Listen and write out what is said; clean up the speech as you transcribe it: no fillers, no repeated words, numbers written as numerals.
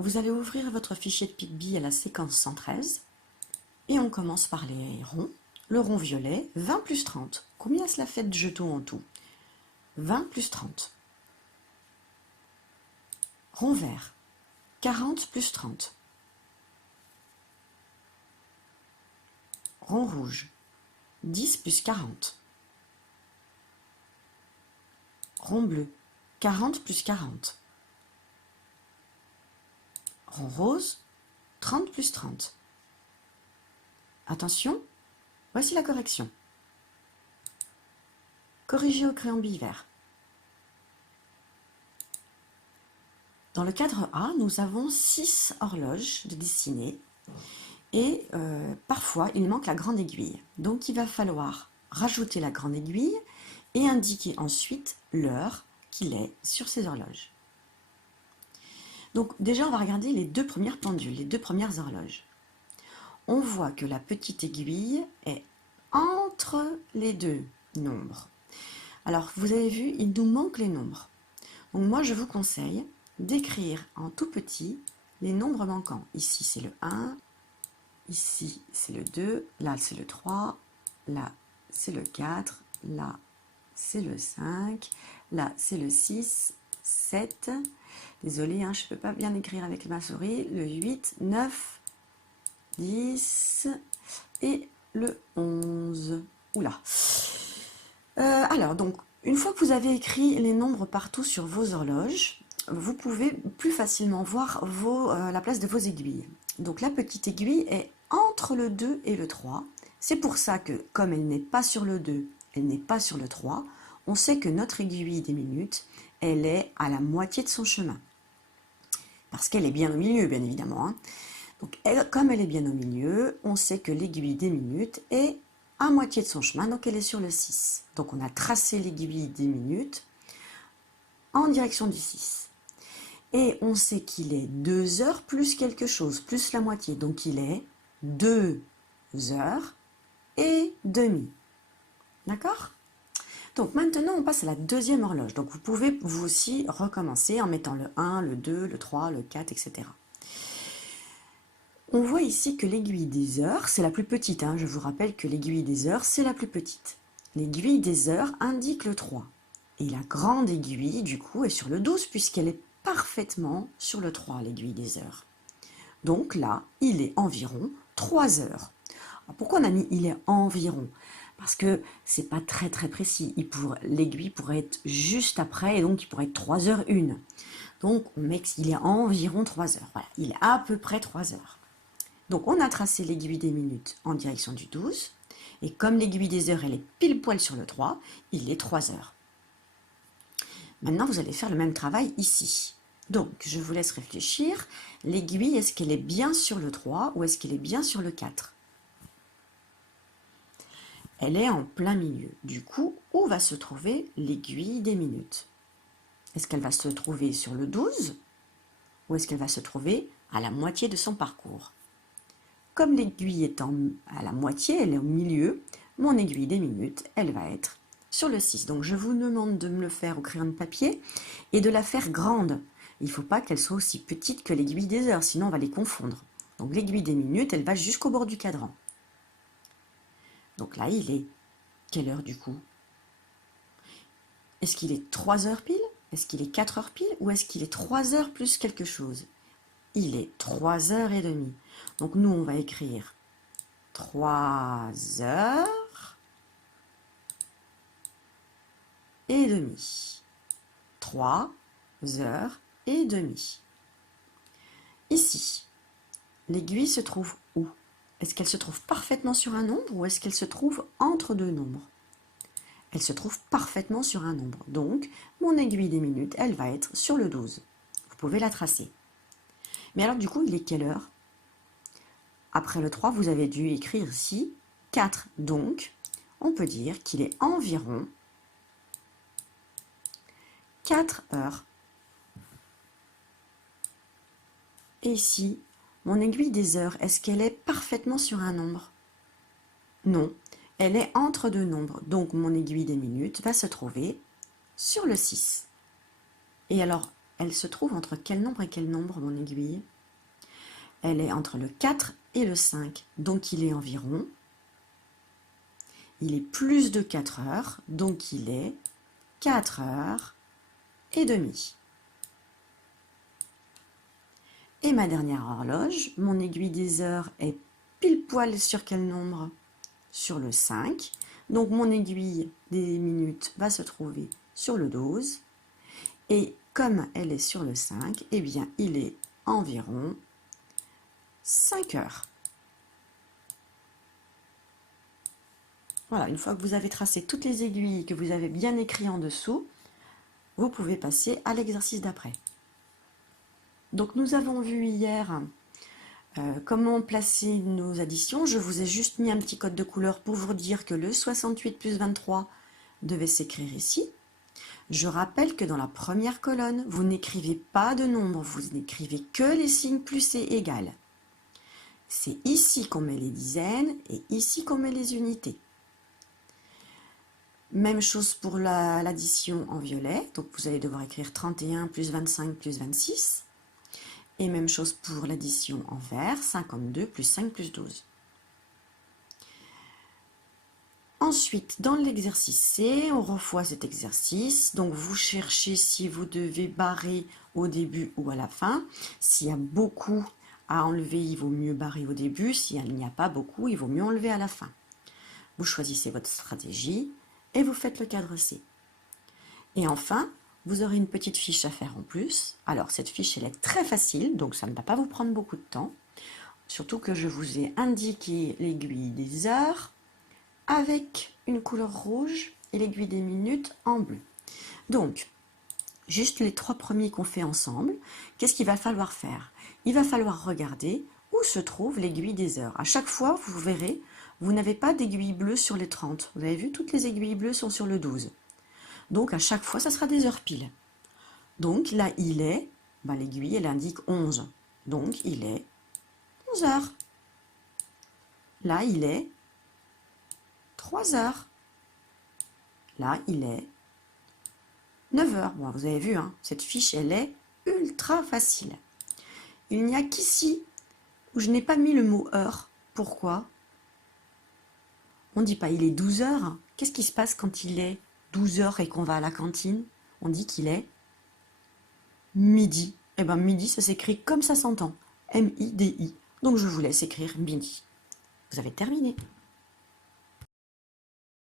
vous allez ouvrir votre fichier de PicBee à la séquence 113 et on commence par les ronds. Le rond violet, 20 plus 30. Combien cela fait de jetons en tout? 20 plus 30. Rond vert, 40 plus 30. Rond rouge, 10 plus 40. Rond bleu, 40 plus 40. Rond rose, 30 plus 30. Attention, voici la correction. Corriger au crayon bivert. Dans le cadre A, nous avons 6 horloges de dessiner et parfois il manque la grande aiguille. Donc il va falloir rajouter la grande aiguille et indiquer ensuite l'heure qu'il est sur ces horloges. Donc déjà on va regarder les deux premières pendules, les deux premières horloges. On voit que la petite aiguille est entre les deux nombres. Alors vous avez vu, il nous manque les nombres. Donc moi je vous conseille d'écrire en tout petit les nombres manquants. Ici c'est le 1, ici c'est le 2, là c'est le 3, là c'est le 4, là c'est le 5, là c'est le 6, 7, désolé, hein, je ne peux pas bien écrire avec ma souris, le 8, 9, 10 et le 11. Oula. Alors, donc, une fois que vous avez écrit les nombres partout sur vos horloges, vous pouvez plus facilement voir la place de vos aiguilles. Donc, la petite aiguille est entre le 2 et le 3. C'est pour ça que, comme elle n'est pas sur le 2, elle n'est pas sur le 3, on sait que notre aiguille des minutes, elle est à la moitié de son chemin. Parce qu'elle est bien au milieu, bien évidemment. Hein. Donc, comme elle est bien au milieu, on sait que l'aiguille des minutes est à moitié de son chemin, donc elle est sur le 6. Donc, on a tracé l'aiguille des minutes en direction du 6. Et on sait qu'il est 2 heures plus quelque chose, plus la moitié. Donc, il est 2 heures et demie. D'accord ? Donc, maintenant, on passe à la deuxième horloge. Donc, vous pouvez vous aussi recommencer en mettant le 1, le 2, le 3, le 4, etc. On voit ici que l'aiguille des heures, c'est la plus petite. Hein. Je vous rappelle que l'aiguille des heures, c'est la plus petite. L'aiguille des heures indique le 3. Et la grande aiguille, du coup, est sur le 12, puisqu'elle est parfaitement sur le 3, l'aiguille des heures. Donc là, il est environ 3 heures. Alors, pourquoi on a mis « il est environ » ? Parce que c'est pas très précis. L'aiguille pourrait être juste après, et donc il pourrait être 3h01. Donc on met qu'il est environ 3 heures. Voilà, il est à peu près 3 heures. Donc on a tracé l'aiguille des minutes en direction du 12. Et comme l'aiguille des heures, elle est pile poil sur le 3, il est 3 heures. Maintenant, vous allez faire le même travail ici. Donc, je vous laisse réfléchir. L'aiguille, est-ce qu'elle est bien sur le 3 ou est-ce qu'elle est bien sur le 4 ? Elle est en plein milieu. Du coup, où va se trouver l'aiguille des minutes? Est-ce qu'elle va se trouver sur le 12 ou est-ce qu'elle va se trouver à la moitié de son parcours? Comme l'aiguille est à la moitié, elle est au milieu, mon aiguille des minutes, elle va être sur le 6. Donc je vous demande de me le faire au crayon de papier et de la faire grande. Il ne faut pas qu'elle soit aussi petite que l'aiguille des heures, sinon on va les confondre. Donc l'aiguille des minutes, elle va jusqu'au bord du cadran. Donc là, il est quelle heure du coup? Est-ce qu'il est 3 heures pile? Est-ce qu'il est 4 heures pile? Ou est-ce qu'il est 3 heures plus quelque chose? Il est 3 heures et demie. Donc nous, on va écrire 3 heures et demie. 3 heures et demie. Ici, l'aiguille se trouve où? Est-ce qu'elle se trouve parfaitement sur un nombre ou est-ce qu'elle se trouve entre deux nombres? Elle se trouve parfaitement sur un nombre. Donc, mon aiguille des minutes, elle va être sur le 12. Vous pouvez la tracer. Mais alors, du coup, il est quelle heure? Après le 3, vous avez dû écrire ici 4. Donc, on peut dire qu'il est environ 4 heures. Et ici, mon aiguille des heures, est-ce qu'elle est parfaitement sur un nombre? Non, elle est entre deux nombres. Donc, mon aiguille des minutes va se trouver sur le 6. Et alors, elle se trouve entre quel nombre et quel nombre, mon aiguille? Elle est entre le 4 et le 5, donc il est environ. Il est plus de 4 heures, donc il est 4 heures et demie. Et ma dernière horloge, mon aiguille des heures est pile poil sur quel nombre? Sur le 5. Donc mon aiguille des minutes va se trouver sur le 12. Et comme elle est sur le 5, eh bien il est environ 5 heures. Voilà, une fois que vous avez tracé toutes les aiguilles, que vous avez bien écrit en dessous, vous pouvez passer à l'exercice d'après. Donc nous avons vu hier comment placer nos additions. Je vous ai juste mis un petit code de couleur pour vous dire que le 68 plus 23 devait s'écrire ici. Je rappelle que dans la première colonne, vous n'écrivez pas de nombre, vous n'écrivez que les signes plus et égal. C'est ici qu'on met les dizaines et ici qu'on met les unités. Même chose pour l'addition en violet, donc vous allez devoir écrire 31 plus 25 plus 26. Et même chose pour l'addition en vert, 52 plus 5 plus 12. Ensuite, dans l'exercice C, on revoit cet exercice. Donc, vous cherchez si vous devez barrer au début ou à la fin. S'il y a beaucoup à enlever, il vaut mieux barrer au début. S'il n'y a pas beaucoup, il vaut mieux enlever à la fin. Vous choisissez votre stratégie et vous faites le cadre C. Et enfin, vous aurez une petite fiche à faire en plus. Alors, cette fiche, elle est très facile, donc ça ne va pas vous prendre beaucoup de temps. Surtout que je vous ai indiqué l'aiguille des heures avec une couleur rouge et l'aiguille des minutes en bleu. Donc, juste les 3 premiers qu'on fait ensemble, qu'est-ce qu'il va falloir faire? Il va falloir regarder où se trouve l'aiguille des heures. À chaque fois, vous verrez, vous n'avez pas d'aiguille bleue sur les 30. Vous avez vu, toutes les aiguilles bleues sont sur le 12. Donc, à chaque fois, ça sera des heures pile. Donc, là, il est, l'aiguille, elle indique 11. Donc, il est 11 heures. Là, il est 3 heures. Là, il est 9 heures. Bon, vous avez vu, hein, cette fiche, elle est ultra facile. Il n'y a qu'ici où je n'ai pas mis le mot heure. Pourquoi? On ne dit pas il est 12 heures. Qu'est-ce qui se passe quand il est 12 heures et qu'on va à la cantine? On dit qu'il est midi. Eh bien, midi, ça s'écrit comme ça s'entend. M-I-D-I. Donc, je vous laisse écrire midi. Vous avez terminé.